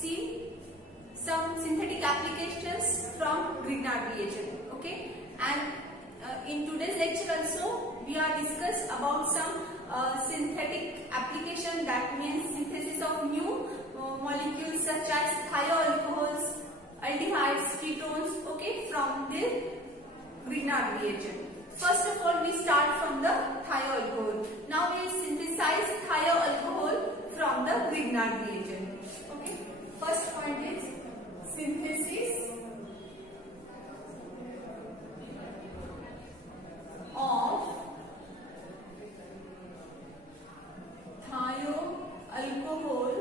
see some synthetic applications from Grignard reagent. Okay, and in today's lecture also we are discussed about some synthetic application, that means synthesis of new molecules such as thioalcohols, aldehydes, ketones, okay, from the Grignard reagent. First of all, we start from the thioalcohol. Now we will synthesize thioalcohol from the Grignard reagent. Okay. First point is synthesis of thioalcohol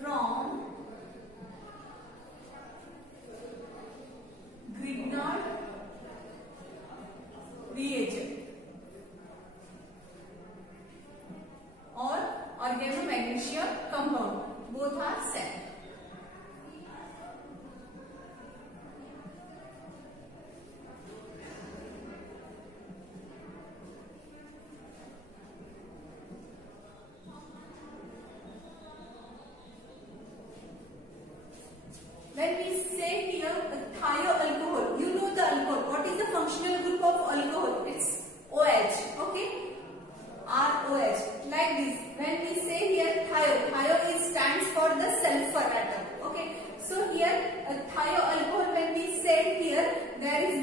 from Grignard reagent or organomagnesium compound. Both are same. When we say here thioalcohol, you know the alcohol. What is the functional group of alcohol? It's OH. Okay, ROH. Like this. When we say here thio stands for the sulfur atom. Okay. So here thioalcohol, when we say here, there is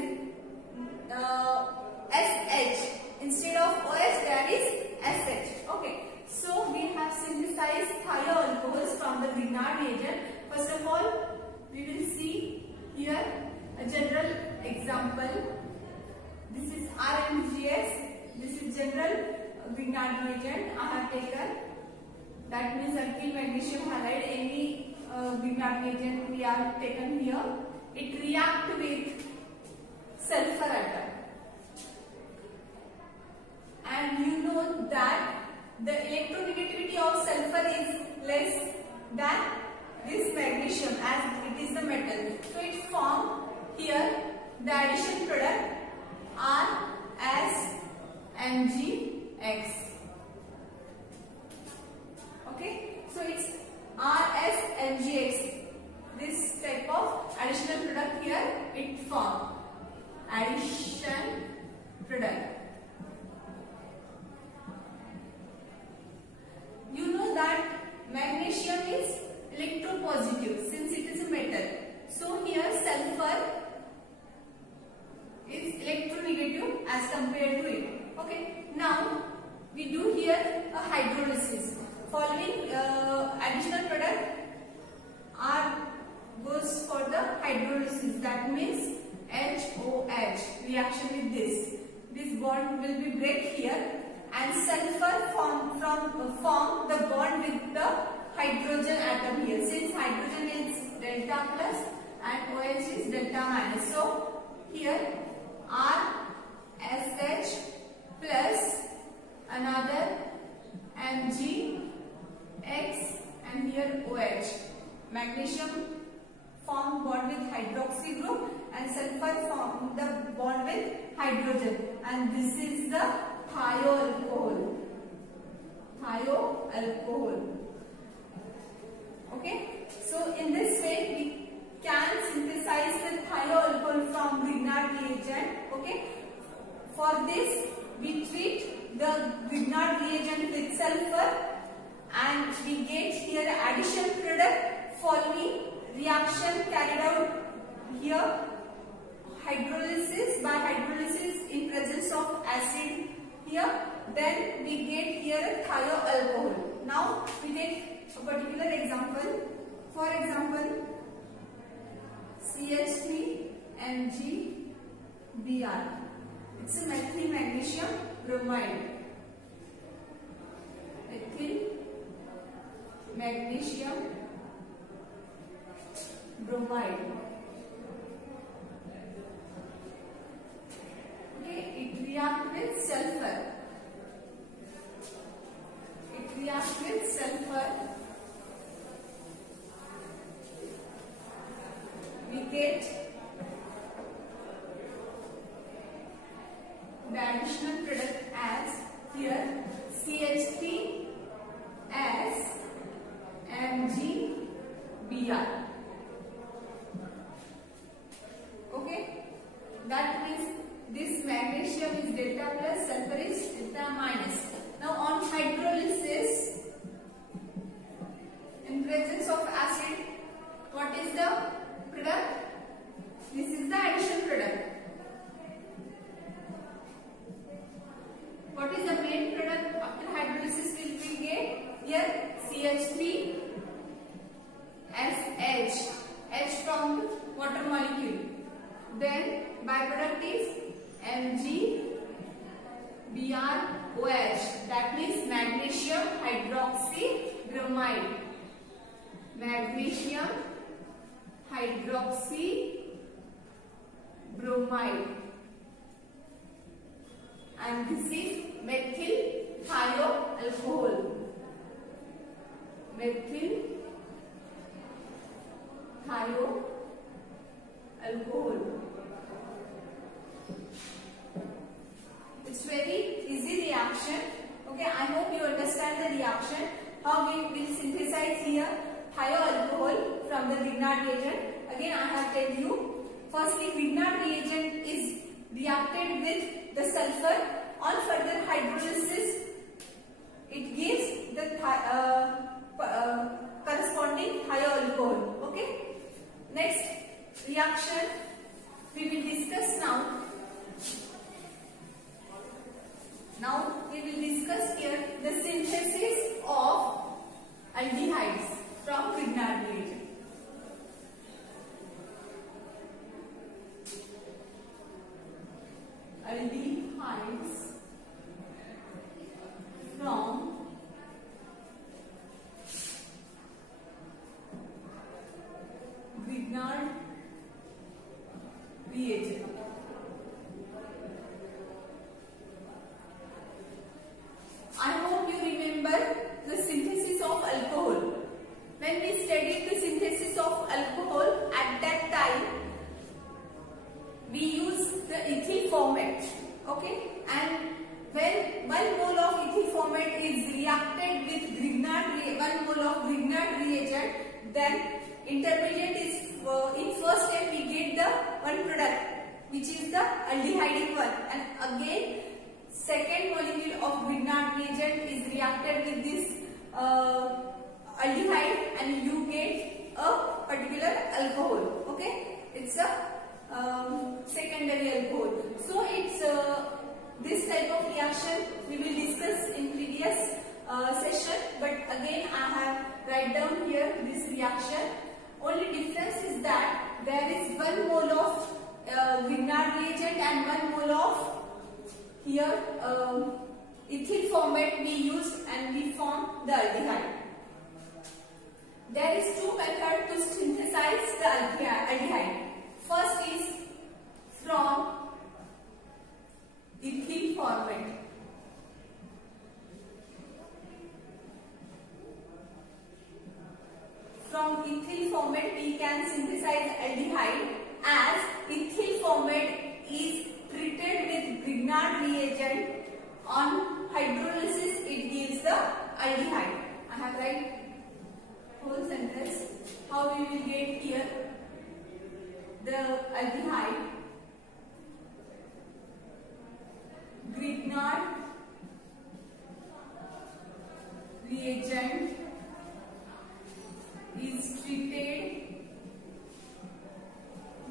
SH. Instead of OH, there is SH. Okay. So we have synthesized thioalcohols from the Grignard reagent. First of all, we will see here a general example. This is RMGX. This is general Grignard reagent I have taken. That means alkyl magnesium halide. Any Grignard reagent we have taken here. It reacts with sulfur atom. And you know that the electronegativity of sulfur is less than this magnesium, as it is the metal. So it forms here the addition product RSMgX. Okay, so it's RSMgX. This type of additional product here it forms addition product. You know that magnesium is electropositive since it is a metal. So here sulfur is electronegative as compared to it. Okay. Now we do here a hydrolysis. Following additional product R goes for the hydrolysis. That means HOH reaction with this. This bond will be break here, and sulfur form the bond with the hydrogen atom here. Since hydrogen is delta plus and OH is delta minus, so here RSH plus another MgX and here OH. Magnesium form bond with hydroxy group and sulfur form the bond with hydrogen, and this is the thioalcohol. Okay, so in this way we can synthesize the thioalcohol from Grignard reagent. Okay, for this we treat the Grignard reagent with sulfur and we get here addition product following reaction carried out here hydrolysis, by hydrolysis in presence of acid here, then we get here thioalcohol. Now we take a particular example. For example, CH3MgBr. It's a methyl magnesium bromide. Methyl magnesium bromide. Okay, it reacts with sulfur. We get the additional product as here CH3 That means this magnesium is delta plus, sulfur is delta minus. Now on hydrolysis, in presence of acid, what is the product? This is the addition product. What is the main product after hydrolysis will we get? Here CH3 SH, H from water molecule. Then byproduct is MgBrOH. That means magnesium hydroxybromide. Magnesium hydroxybromide. And this is methyl thioalcohol. Methyl thioalcohol. It's very easy reaction. Okay, I hope you understand the reaction. How we will synthesize here thioalcohol from the Grignard reagent. Again, I have told you. Firstly, Grignard reagent is reacted with the sulfur. On further hydrolysis, it gives the corresponding thioalcohol. Okay. Next reaction we will discuss now. Now we will discuss here the synthesis of aldehydes from Grignard reagent. Aldehydes from Grignard reagent. I hope you remember the synthesis of alcohol. When we studied the synthesis of alcohol, at that time we use the ethyl format. Okay, and when 1 mole of ethyl format is reacted with Grignard, 1 mole of Grignard reagent, then intermediate is in first step we get the one product which is the aldehydic one, and again second molecule of Grignard reagent is reacted with this aldehyde and you get a particular alcohol. Okay, it's a secondary alcohol. So it's this type of reaction we will discuss in previous session, but again I have write down here this reaction. Only difference is that there is 1 mole of Grignard reagent and 1 mole of here ethyl format we use and we form the aldehyde. There is 2 methods to synthesize the aldehyde. First is from ethyl format. From ethyl format we can synthesize aldehyde, as ethyl format is treated with Grignard reagent. On hydrolysis it gives the aldehyde. I have write whole sentence how we will get here the aldehyde. Grignard reagent is treated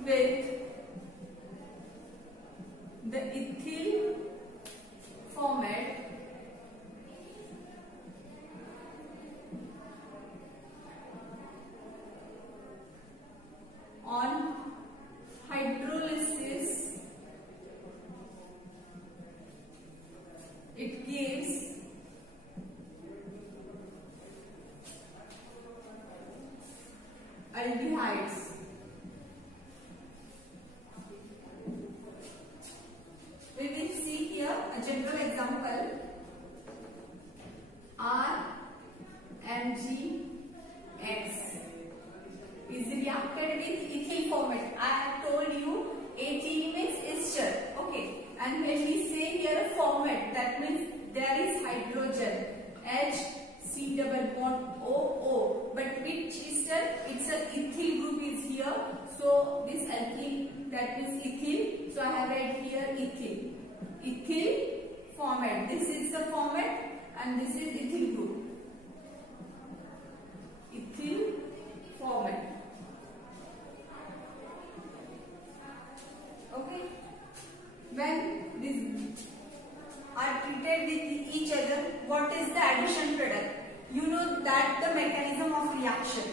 with the ethyl format on hydrolysis. It gives aldehydes. We will this is the format, and this is ethyl group. Ethyl format. Okay. When these are treated with each other, what is the addition product? You know that the mechanism of reaction.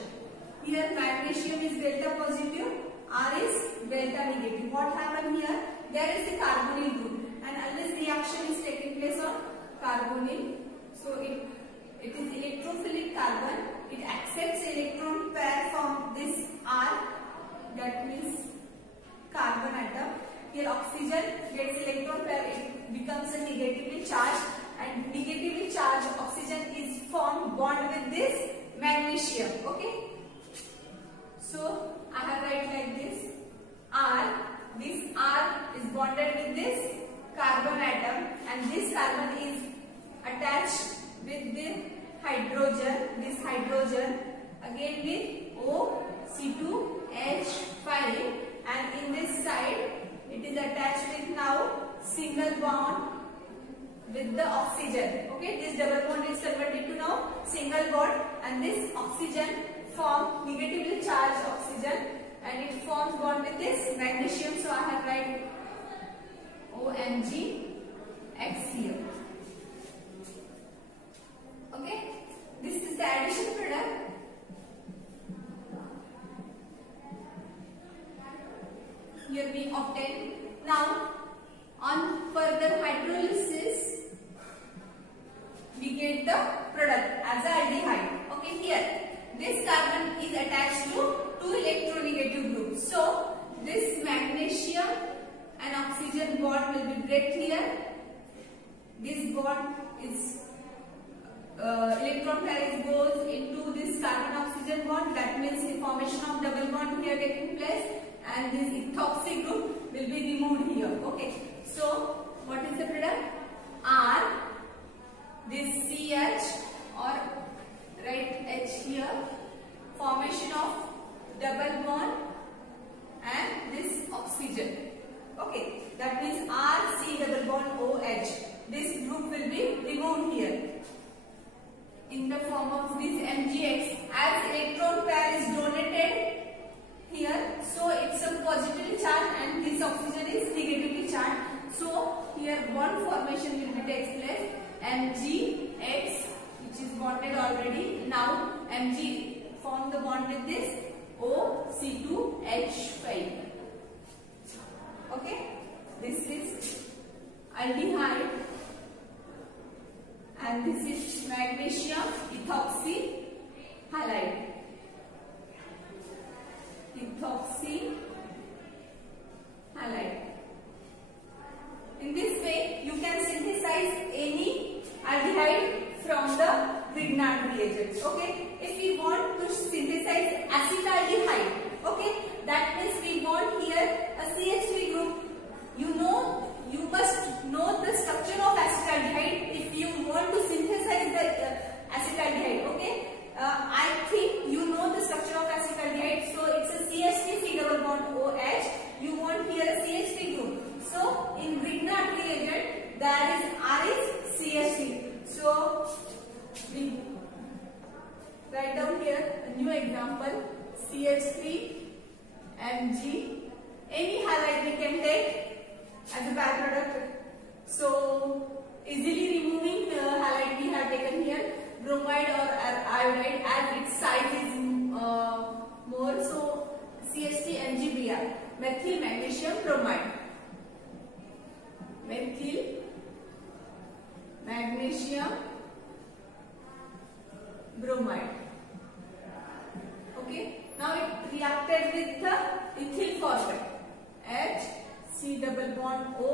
Here magnesium is delta positive, R is delta negative. What happened here? There is a carbonyl group, and unless reaction is taking place on carbonyl, so it is electrophilic carbon. It accepts electron pair from this R, that means carbon atom. Here oxygen gets electron pair, it becomes a negatively charged, and negatively charged oxygen is formed bond with this magnesium. Okay. So I have write like this: R. This R is bonded with this carbon atom, and this carbon is attached with the hydrogen. This hydrogen again with O, C2H5, and in this side it is attached with now single bond with the oxygen. Okay, this double bond is converted to now single bond, and this oxygen form negatively charged oxygen, and it forms bond with this magnesium. So I have write OMgX here. Okay, this is the addition product. Here we obtain. Now on further hydrolysis we get the product as a aldehyde. Okay, here this carbon is attached to two electronegative groups. So this magnesium and oxygen bond will be break here. This bond is electron pair goes into this carbon oxygen bond. That means the formation of double bond here taking place, and this ethoxy group will be removed here. Okay. So what is the product? R. This CH or write H here. Formation of double bond and this oxygen. Okay. That means R C double bond OH. This group will be removed here in the form of this MgX. As electron pair is donated here, so it's a positively charged and this oxygen is negatively charged. So here bond formation will be takes place. MgX, which is bonded already. Now Mg form the bond with this OC2H5. Okay, this is aldehyde, and this is magnesium ethoxy halide. Ethoxy halide. In this way, you can synthesize any aldehyde from the Grignard reagents. Okay, if we want to synthesize acetaldehyde, okay, that means we want here a CH3 group. You must know the structure of acetaldehyde if you want to synthesize the acetaldehyde. Okay, I think you know the structure of acetaldehyde. So it's a CH3 double bond OH. You want here a CH3 group. So in Grignard reagent there is R is CH3. So we write down here a new example: CH3 Mg. Any halide we can take as a byproduct. So easily removing halide we have taken here, bromide or iodide, as its size is more. So CH3 MgBr, methyl magnesium bromide. Methyl magnesium bromide. Okay. Now it reacted with the ethyl format. H C double bond O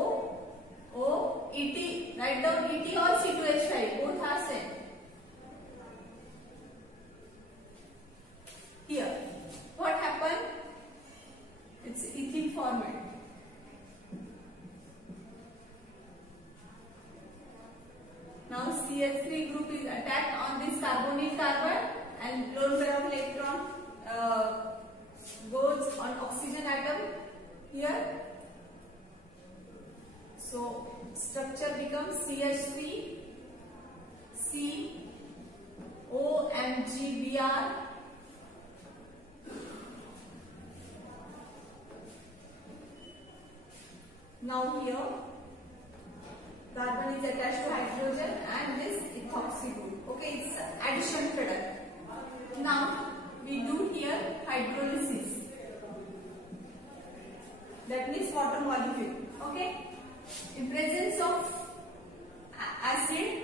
ET. Write down ET or C2H5. Both are same. Here, what happened? It's ethyl format. Now CH3 group is attacked on this carbonyl carbon, and lone pair of electron goes on oxygen atom here. So structure becomes CH3 COMgBr. Now here carbon is attached to hydrogen and this ethoxy group. Okay, it's addition product. Now we do here hydrolysis. That means water molecule. Okay, in presence of acid,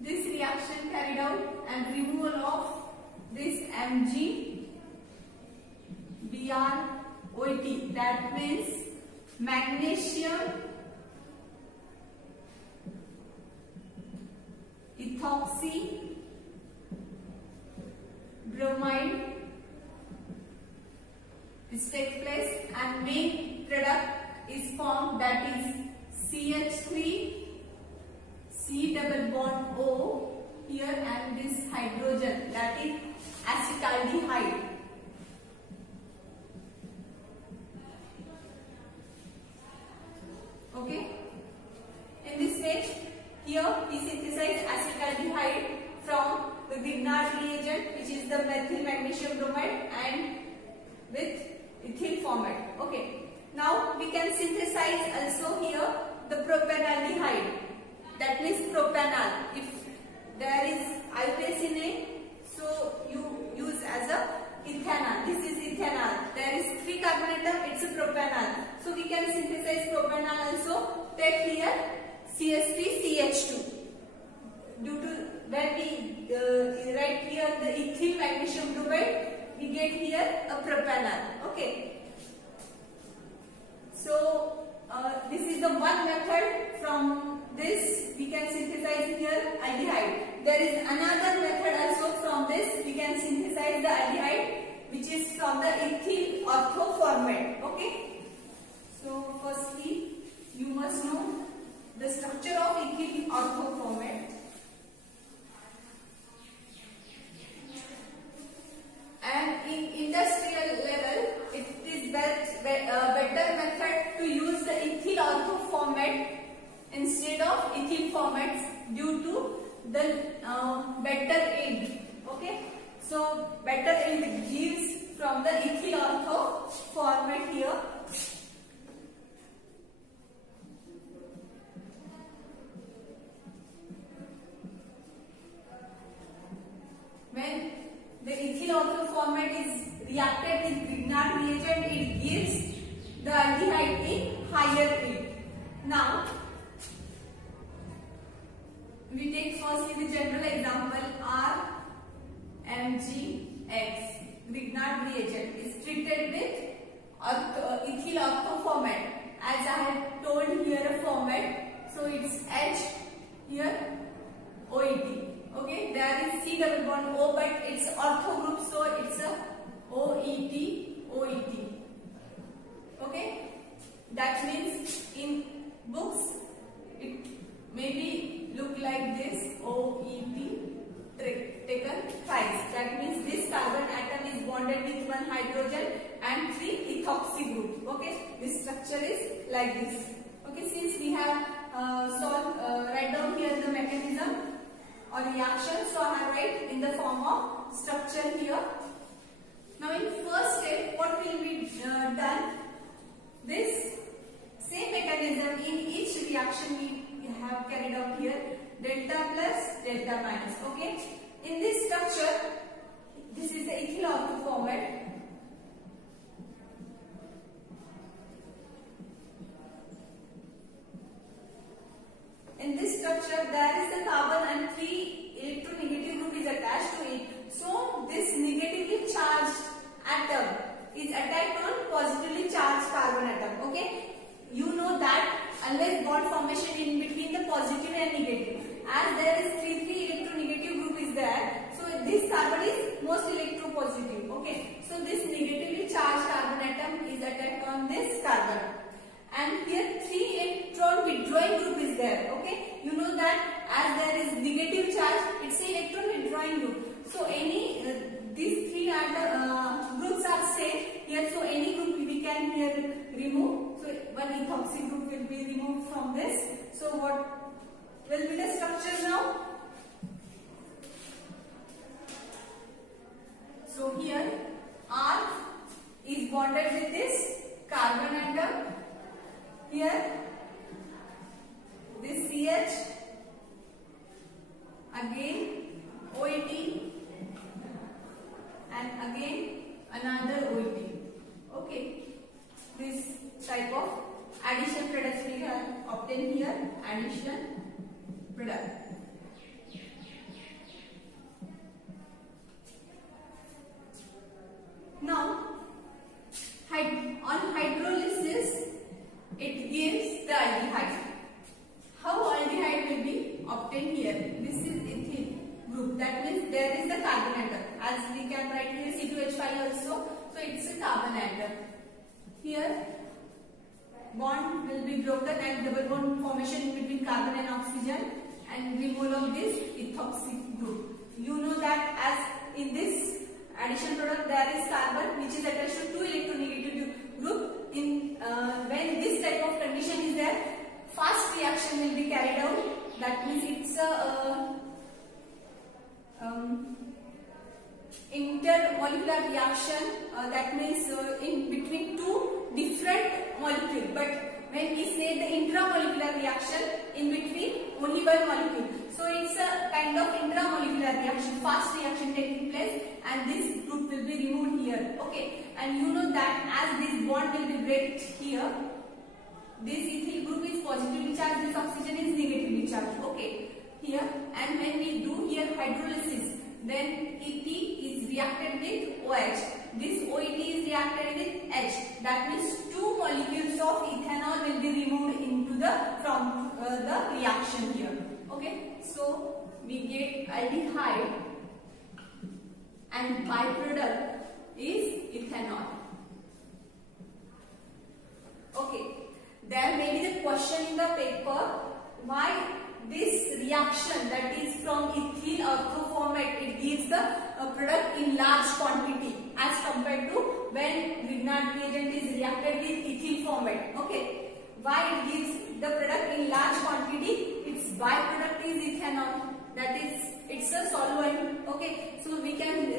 this reaction carried out and removal of this MgBrOET. That means magnesium ethoxy bromide. This takes place and main product is formed, that is CH3 C double bond O here and this hydrogen, that is acetaldehyde. Okay, in this stage here we synthesize acetaldehyde from the Grignard reagent, which is the methyl magnesium bromide and with ethyl format. Okay, now we can synthesize also here the propanaldehyde, that means propanal. If there is iodine in it, so you use as a ethanol. This is ethanol. There is 3 carbon atom, it's a propanol. So we can synthesize propanol also. Take here CH3CH2. Due to when we write here the ethyl magnesium bromide, we get here a propanol. Okay. So this is the one method. From this we can synthesize here aldehyde. There is another method also. From this we can synthesize the aldehyde, which is from the ethyl ortho format. Okay. So firstly you must know the structure of ethyl ortho format. And in industrial level, it is better method to use the ethyl ortho format instead of ethyl formats due to the better yield. Okay, so better yield gives from the ethyl ortho format here. When the ethyl ortho format is reacted with Grignard reagent, it gives the aldehyde in higher yield. Now we take firstly the general example RMgX. Grignard reagent is treated with ethyl ortho format. As I have told here a format, so it's H here OET. Okay, there is C double bond O, but it's ortho group, so it's a OET. Okay, that means in books it maybe look like this, OET taken thrice. That means this carbon atom is bonded with 1 hydrogen and 3 ethoxy group. Okay, this structure is like this. Okay, since we have write down here the mechanism or reaction, so I have write in the form of structure here. Now in first step, what will be done? This same mechanism in each reaction we have carried out here, delta plus, delta minus. Okay, in this structure, this is the ethyl ortho format. In this structure, there is a carbon and 3 electronegative group is attached to it. So this negatively charged atom is attacked on positively charged carbon atom. Okay, you know that unless bond formation in between the positive and negative, as there is 3 electronegative group is there, so this carbon is most electropositive. Okay, so this negatively charged carbon atom is attacked on this carbon, and here 3 electron withdrawing group is there. Okay, you know that as there is negative charge, it's a electron withdrawing group. So any these 3 groups are same here, so any group we can here remove. So one ethoxy group will be removed remove from this. So what will be the structure now? So here R is bonded with this carbon atom. Here this CH, again OAT, and again another OAT. Okay, this type of addition products we have obtained here. Addition product. Now on hydrolysis it gives the aldehyde. How aldehyde will be obtained here? This is ethyl group. That means there is the carbon atom. As we can write here C2H5 also. So it's a carbon atom. Here bond will be broken and double bond formation between carbon and oxygen and removal of this ethoxy group. You know that as in this addition product there is carbon which is attached to two electronegative group. In when this type of condition is there, fast reaction will be carried out. That means it's a intermolecular reaction. That means in between two different molecules. But when we say the intramolecular reaction, in between only one molecule. So it's a kind of intramolecular reaction, fast reaction taking place, and this group will be removed here. Okay, and you know that as this bond will be break here, this ethyl group is positively charged, this oxygen is negatively charged. Okay, here, and when we do here hydrolysis, then Et is reacted with OH. This OET is reacted with H. That means two molecules of ethanol will be removed into from the reaction here. Okay, so we get aldehyde and byproduct is ethanol. Okay, there may be the question in the paper why this reaction, that is from ethyl ortho format, it gives the product in large quantity as compared to when Grignard reagent is reacted with ethyl format. Okay, why it gives the product in large quantity? Its byproduct is ethanol. That is, it's a solvent. Okay, so we can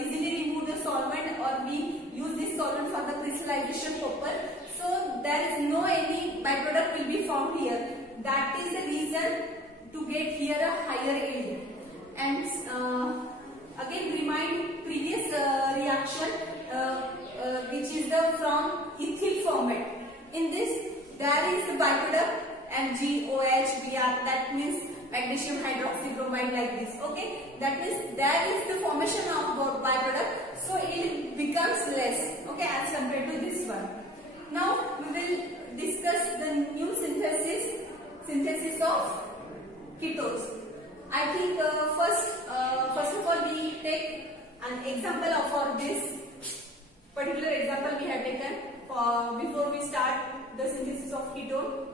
easily remove the solvent, or we use this solvent for the crystallization purpose. So there is no any byproduct will be found here. That is the reason to get here a higher yield. And again remind previous reaction which is the from ethyl format. In this there is the byproduct MgOH, Br, that means magnesium hydroxybromide like this. Okay, that means there is the formation of byproduct, so it becomes less. Okay, as compared to this one. Now we will discuss the new synthesis of ketones. I think first of all we take an example for this particular example we have taken before we start the synthesis of ketone.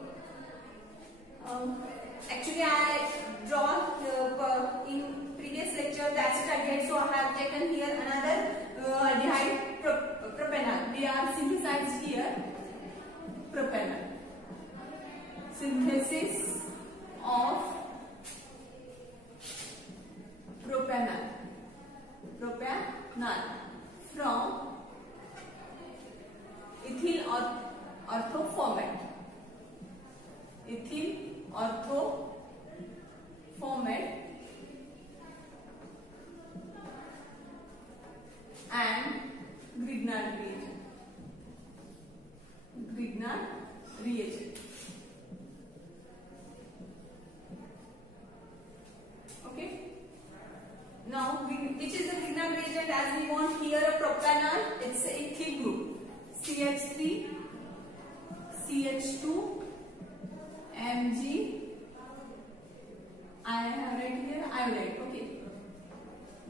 Actually I drawn in previous lecture the acetaldehyde, so I have taken here another aldehyde, propanol. We are synthesized here propanol. Synthesis of propanol from ethyl ortho format. Ethyl ortho format and Grignard reagent. Okay. Now, which is the Grignard reagent? As we want here a propanol, it's a ethyl group. CH3, CH2, Mg. I have written here iodide. Okay.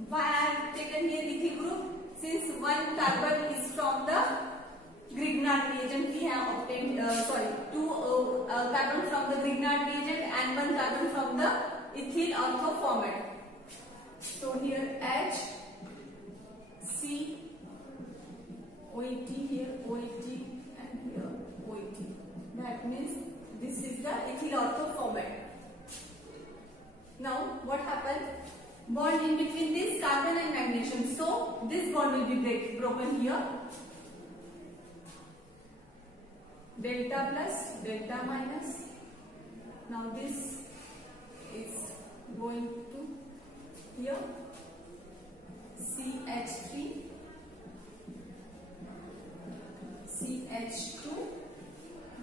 Why I have taken here ethyl group? Since one carbon is from the Grignard reagent, we have obtained two carbon from the Grignard reagent and one carbon from the ethyl ortho format. So here H, C, OET, here OET, and here OET. That means this this bond will be broken here. Delta plus, delta minus. Now this is going to here. CH3, CH2.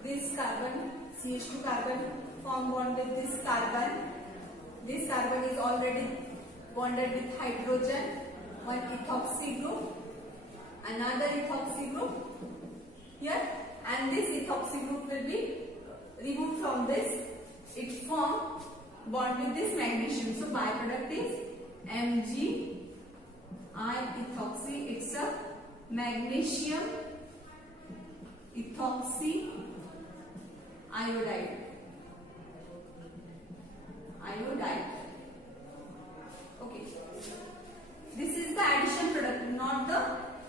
This carbon, CH2 carbon form bond with this carbon. This carbon is already bonded with hydrogen. One ethoxy group, another ethoxy group here, and this ethoxy group will be removed from this. It form bond with this magnesium. So byproduct is Mg I ethoxy. It's a magnesium ethoxy iodide. Okay. This is the addition product, not the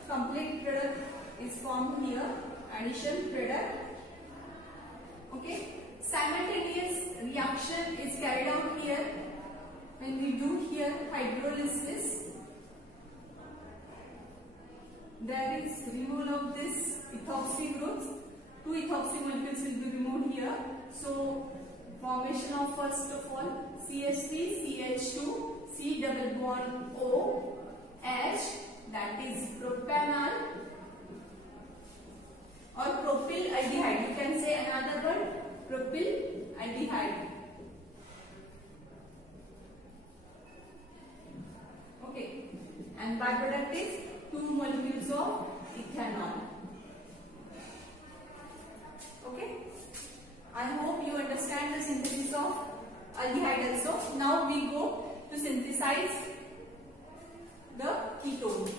complete product is formed here. Addition product. Okay. Simultaneous reaction is carried out here when we do here hydrolysis. There is removal of this ethoxy groups. 2 ethoxy molecules will be removed here. So formation of first of all CH3, CH2, C double bond O, H, that is propanol or propyl aldehyde. You can say another word, propyl aldehyde. Okay, and byproduct is 2 molecules of ethanol. Okay, I hope you understand the synthesis of aldehyde also. Now we go to synthesize the ketone.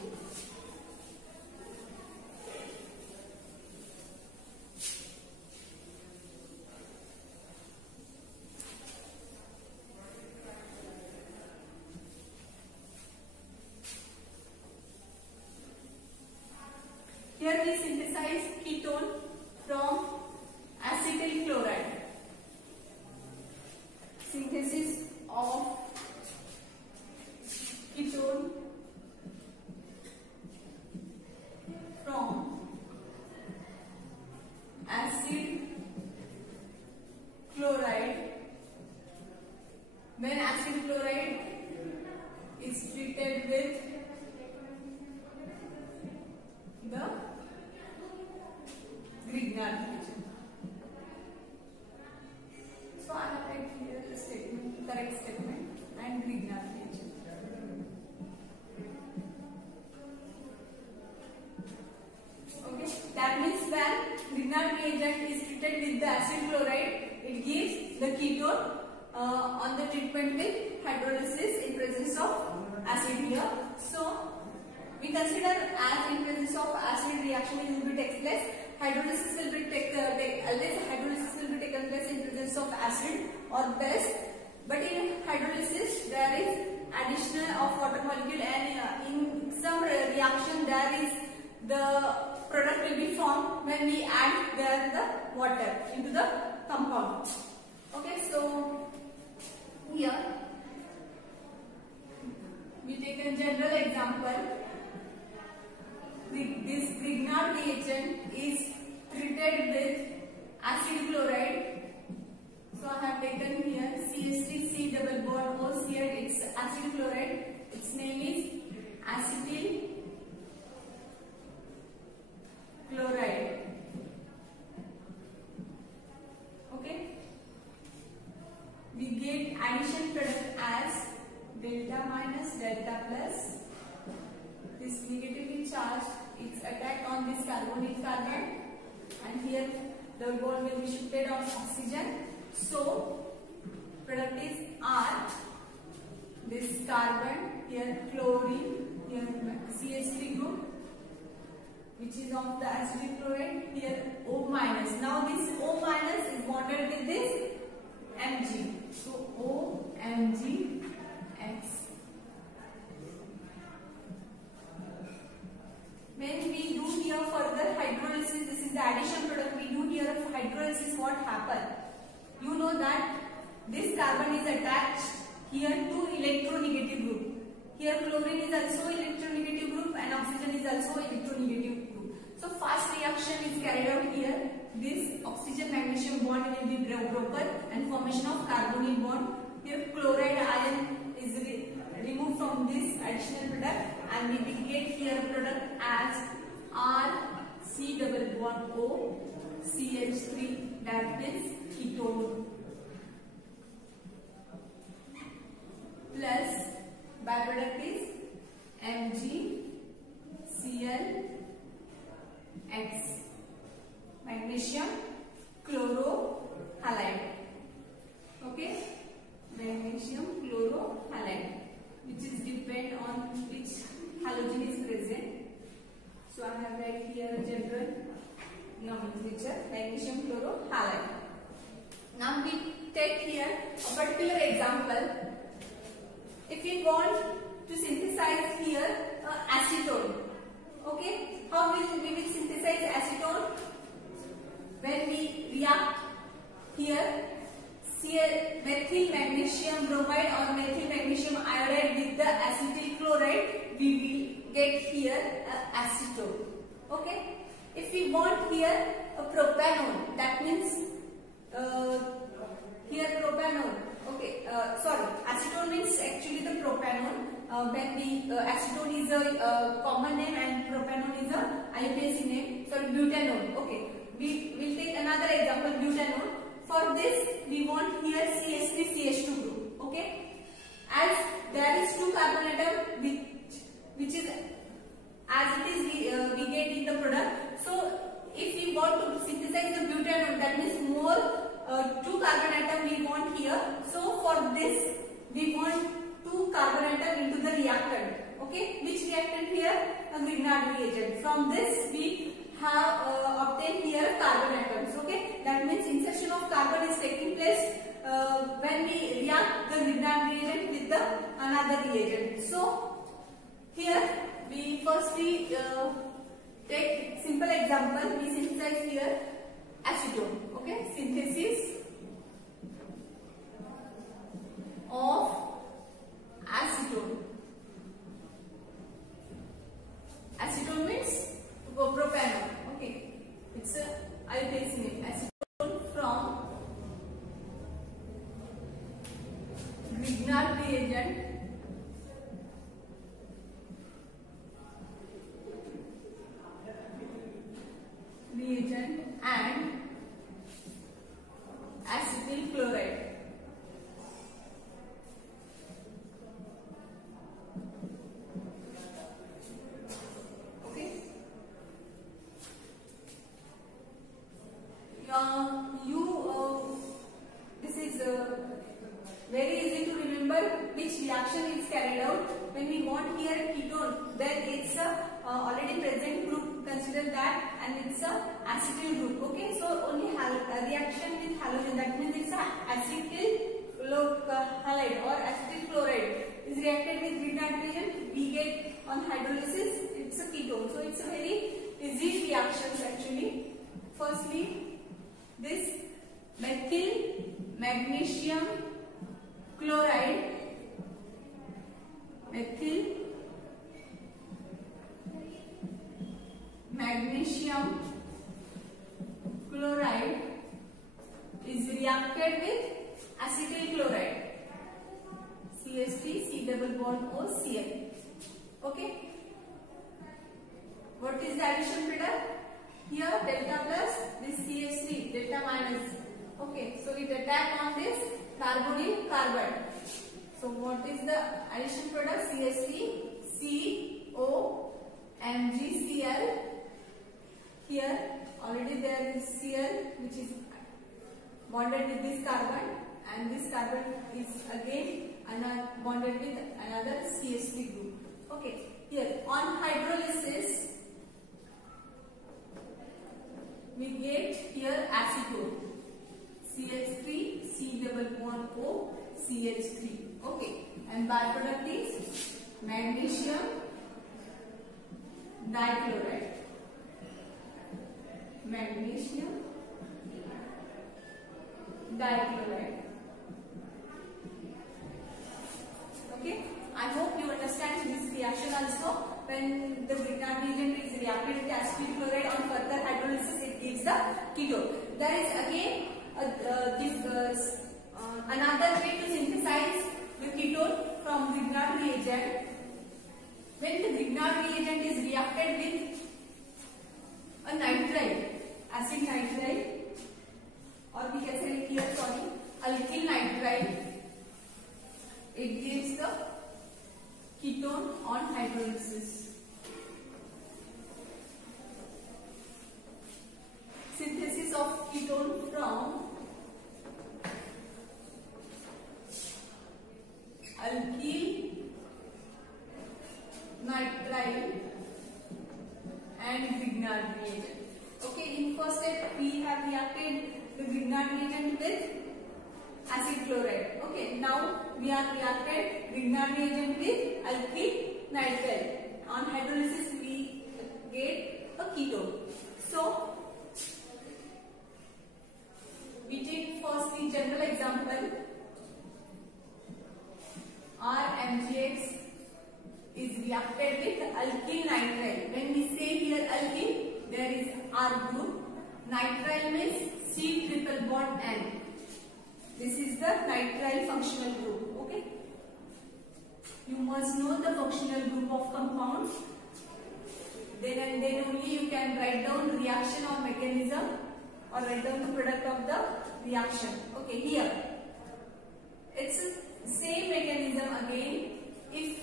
Here we synthesize ketone from acetyl chloride. Synthesis of ketone from acid chloride. When acid chloride is treated with the Grignard reagent. So I have written here the statement, correct statement, and Grignard reagent. Okay, that means when Grignard reagent is treated with the acid chloride, it gives the ketone on the treatment with hydrolysis in presence of acid here. So we consider as in presence of acid reaction will be takes place, hydrolysis will be hydrolysis will be taken place in presence of acid or base. But in hydrolysis there is addition of water molecule, and in some reaction there is the product will be formed when we add there the water into the compound. Okay, so here we take a general example. This Grignard reagent is treated with acid chloride. So I have taken here CH3, C double bond O, here it's acid chloride. Its name is acetyl chloride. Okay. We get addition product as delta minus, delta plus. This negatively charged is attacked on this carbonyl carbon, and here the bond will be shifted on oxygen. So product is R. This carbon here chlorine, here CH3 group, which is of the acidic chloride, here O minus. Now this O minus is bonded with this Mg. So O Mg X. When we do here further hydrolysis, this is the addition product. We do here of hydrolysis, what happens? You know that this carbon is attached here to electronegative group. Here chlorine is also electronegative group and oxygen is also electronegative group. So fast reaction is carried out here. This oxygen magnesium bond will be broken and formation of carbonyl bond. Here chloride ion is removed from this additional product and we will get here a product as RC double bond O CH3, that means ketone, plus byproduct is MgClX, magnesium chlorohalide. Okay, magnesium chlorohalide, which is depend on which halogen is present. So I have write here a general nomenclature, magnesium chlorohalide. Now we take here a particular example. If we want to synthesize here acetone, okay, how will we synthesize acetone? When we react here methyl magnesium bromide or methyl magnesium iodide with the acetyl chloride, we will get here acetone. Okay. If we want here a propanone, that means here propanone. Okay, sorry, acetone means actually the propanone. When the acetone is a common name and propanone is a IUPAC name. Sorry, butanone. Okay, we will take another example, butanone. For this, we want here CH3CH2 group. Okay, as there is two carbon atom which is as it is we get in the product. So if we want to synthesize the butanone, that means more two carbon atom we want here. So for this we want two carbon atom into the reactant. Okay, which reactant here? A Grignard reagent. From this we have obtained here carbon atoms. Okay, that means insertion of carbon is taking place when we react the Grignard reagent with the another reagent. So here we firstly take simple example. We synthesize here acetone. Okay, synthesis of acetone. Acetone means propanone. Okay, it's a IUPAC name. Acetone from Grignard reagent and acetyl chloride. Okay. This is very easy to remember which reaction is carried out. When we want here ketone, then it's already present group, consider that, and it's a acetyl group. Okay, so only reaction with halogen, that means it's a acetyl halide or acetyl chloride is reacted with Grignard reagent. We get on hydrolysis it's a ketone. So it's a very easy reactions actually. Firstly, this methyl magnesium chloride, methyl magnesium chloride is reacted with acetyl chloride, CH3 C double bond O Cl. Okay, what is the addition product? Here delta plus this CH3, delta minus. Okay, so it attack on this carbonyl carbide. So what is the addition product? CH3 CO MgCl. Here already there is Cl which is bonded with this carbon, and this carbon is again bonded with another CH3 group. Okay, here on hydrolysis we get here acetone, CH3 C double bond O CH3. Okay, and byproduct is magnesium dichloride. Magnesium dichloride. Okay, I hope you understand this reaction also. when the Grignard reagent is reacted with acetyl chloride on further hydrolysis, it gives the ketone. There is again another way to synthesize the ketone from Grignard reagent. When the Grignard reagent is reacted with a nitrile, acid nitrile, or we can say here, sorry, alkyl nitrile, it gives the ketone on hydrolysis. Synthesis of ketone from alkyl nitrile and Grignard reagent. Okay, in first step we have reacted the Grignard reagent with acid chloride. Okay, now we are reacted Grignard reagent with alkyl nitrile. On hydrolysis we get a ketone. So we take first the general example. RMgX is reacted with alkyl nitrile. When we say here alkyl, there is R group. Nitrile means C triple bond N. This is the nitrile functional group. Okay. You must know the functional group of compounds. Then and then only you can write down reaction or mechanism, or write down the product of the reaction. Okay, here it's the same mechanism again. If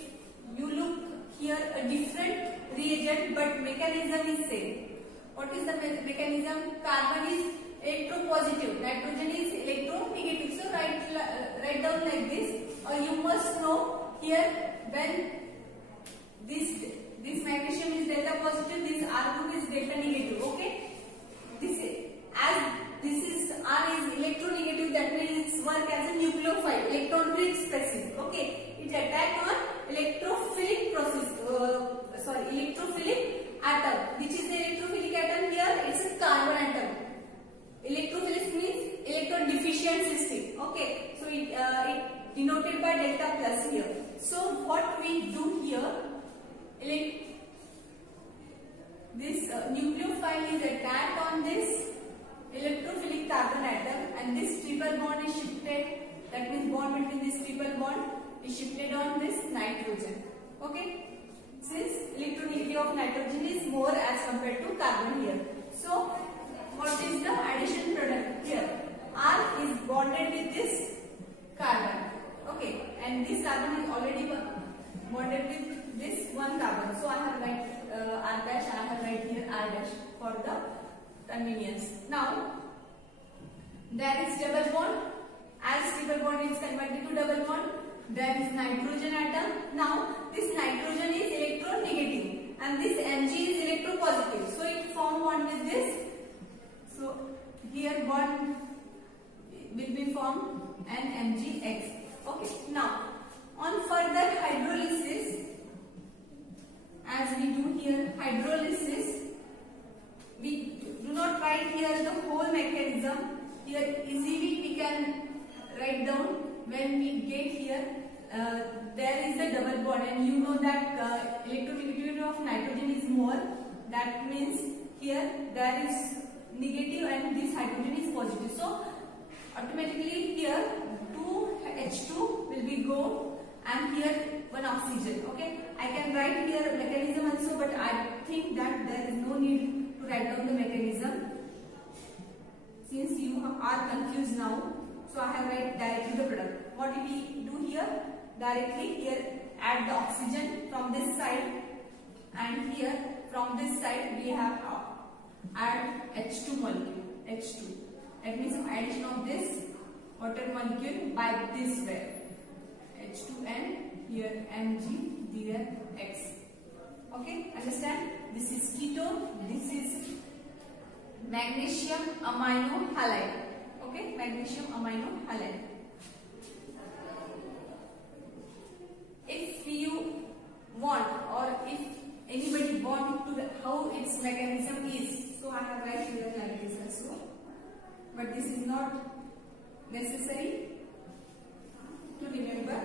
you look here, a different reagent but mechanism is same. What is the mechanism? Carbon is electropositive, nitrogen is electronegative. So write down like this. Or you must know here, when this magnesium is delta positive, this R group is delta negative. Okay, this is R is electronegative, that means it work as a nucleophile, electron-rich species. Okay, it attack on electrophilic electrophilic atom. Which is the electrophilic atom here? It's a carbon atom. Electrophilic means electron deficient system. Okay, so it denoted by delta plus here. So what we do here, this nucleophile is attacked on this electrophilic carbon atom, and this triple bond is shifted. That means bond between this triple bond is shifted on this nitrogen. Okay, since electronegativity of nitrogen is more as compared to carbon here. So what is the addition product here? R is bonded with this carbon. Okay, and this carbon is already bonded with this one carbon. So I have write R dash, I have write here R dash for the convenience. Now there is double bond. As triple bond is converted to double bond, there is nitrogen atom. Now this nitrogen is electronegative and this Mg is electropositive. So it form bond with this. So here bond will be formed and MgX. Okay. Now on further hydrolysis, as we do here hydrolysis, we do not write here the whole mechanism. Here easily we can write down. When we get here, there is a double bond, and you know that electronegativity of nitrogen is more. That means here there is negative and this hydrogen is positive. So automatically here 2 H2 will be go, and here one oxygen. Okay, I can write here mechanism also, but I think that there is no need to write down the mechanism since you are confused now. So I have write directly the product. What we do here? Directly here add the oxygen from this side, and here from this side we have add H2 molecule. H2. That means addition of this water molecule by this way. H2 and here Mg, here X. Okay, understand? This is ketone. This is magnesium amino halide. Okay, magnesium amino halide. If you want, or if anybody want to how its mechanism is, so I have write here like this also, but this is not necessary to remember.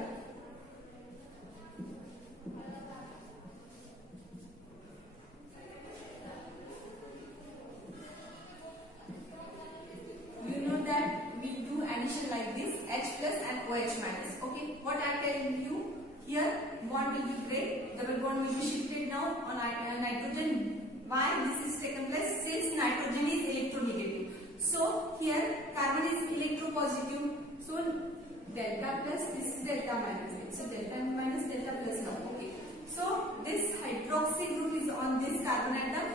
H plus and OH minus. Okay, what I tell you here, bond will be break, double bond will be shifted now on nitrogen. Why this is taken place? Since nitrogen is electronegative. So here carbon is electropositive. So delta plus, this is delta minus. It's a delta minus delta plus now. Okay. So this hydroxy group is on this carbon atom,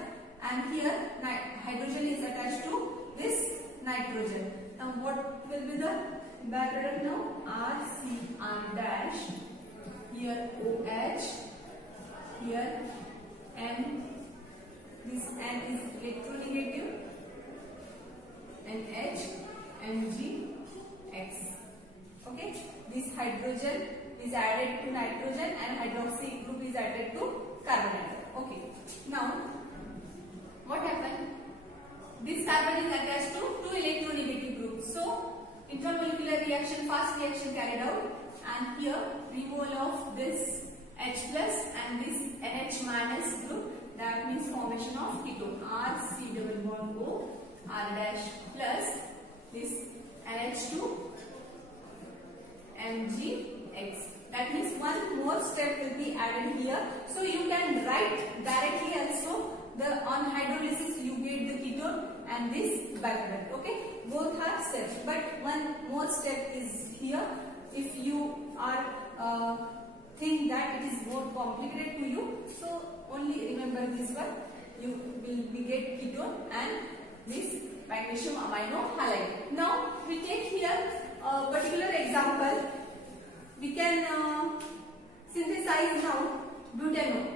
and here hydrogen is attached to this nitrogen. Now what will be the byproduct now? RCr dash. Here OH. Here N. This N is electronegative. NH, MgX. Okay. This hydrogen is added to nitrogen and hydroxy group is added to carbon atom. Okay. Now what happened? This carbon is attached to two electronegative groups. So intermolecular reaction, fast reaction carried out, and here removal of this H plus and this NH minus group. That means formation of ketone. RC double bond O, R dash plus this NH2 MgX. That means one more step will be added here. So you can write directly also the on hydrolysis you get the ketone and this byproduct. Okay, both are steps, but one more step is here. If you are think that it is more complicated to you, so only remember this one. You will be get ketone and this magnesium amino halide. Now we take here a particular example. We can synthesize now butanol.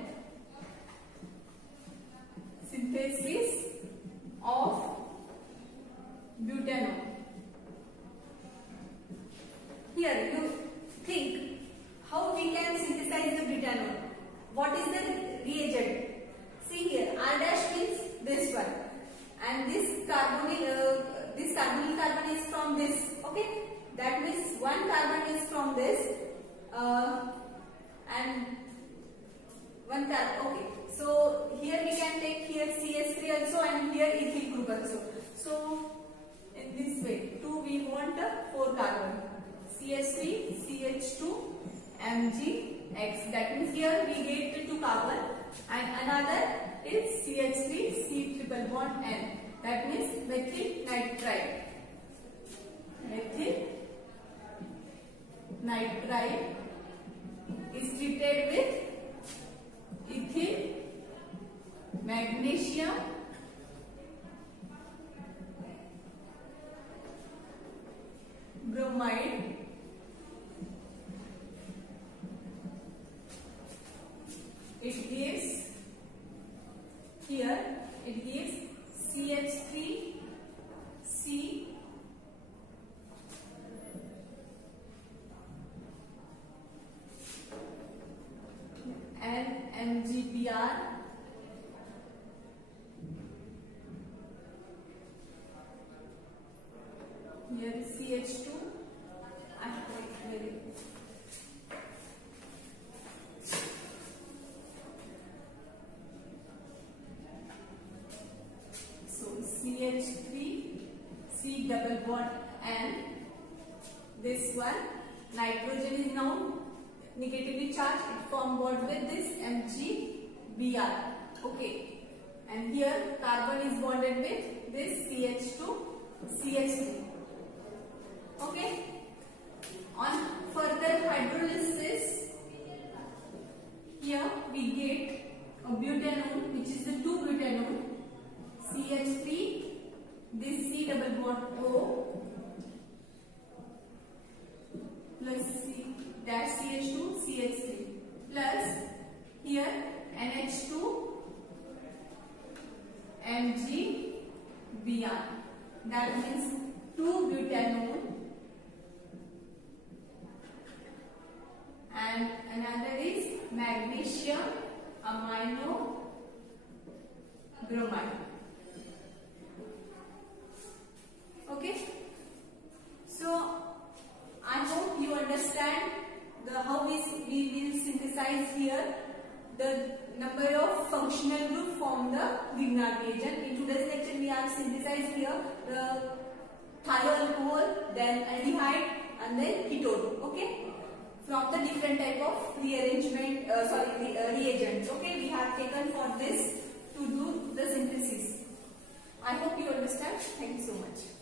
Synthesis of butanol. Here you think how we can synthesize the butanol. What is the reagent? See here, R dash means this one, and this carbonyl carbon is from this. Okay, that means one carbon is from this, and one carbon. Okay, so here we can take here CH3 also and here ethyl group also. So in this way, 2 we want 4 carbon. CH3, CH2, MgX. That means here we get 2 carbon, and another is CH3, C triple bond N. That means methyl nitride. Methyl nitride is treated with ethyl, magnesium, bromide, it gives here, it gives CH3, C, and MgBr, here CH2, so CH3, C double bond N. This one, nitrogen is now negatively charged, it form bond with this MgBr. Okay, and here carbon is bonded with this CH2, CH3. Okay, on further hydrolysis, here we get a butanol, which is the 2-butanol, CH3, this C double bond O plus C dash CH2, CH3 plus here NH2 MgBr. That means 2-butanol and another is magnesium amino bromide. Okay, so I hope you understand how we will synthesize here the number of functional group from the Grignard reagent. In today's lecture we have synthesized here the thioalcohol, then aldehyde, and then ketone. Okay, from the different type of reagents. Okay, we have taken for this to do the synthesis. I hope you understand. Thank you so much.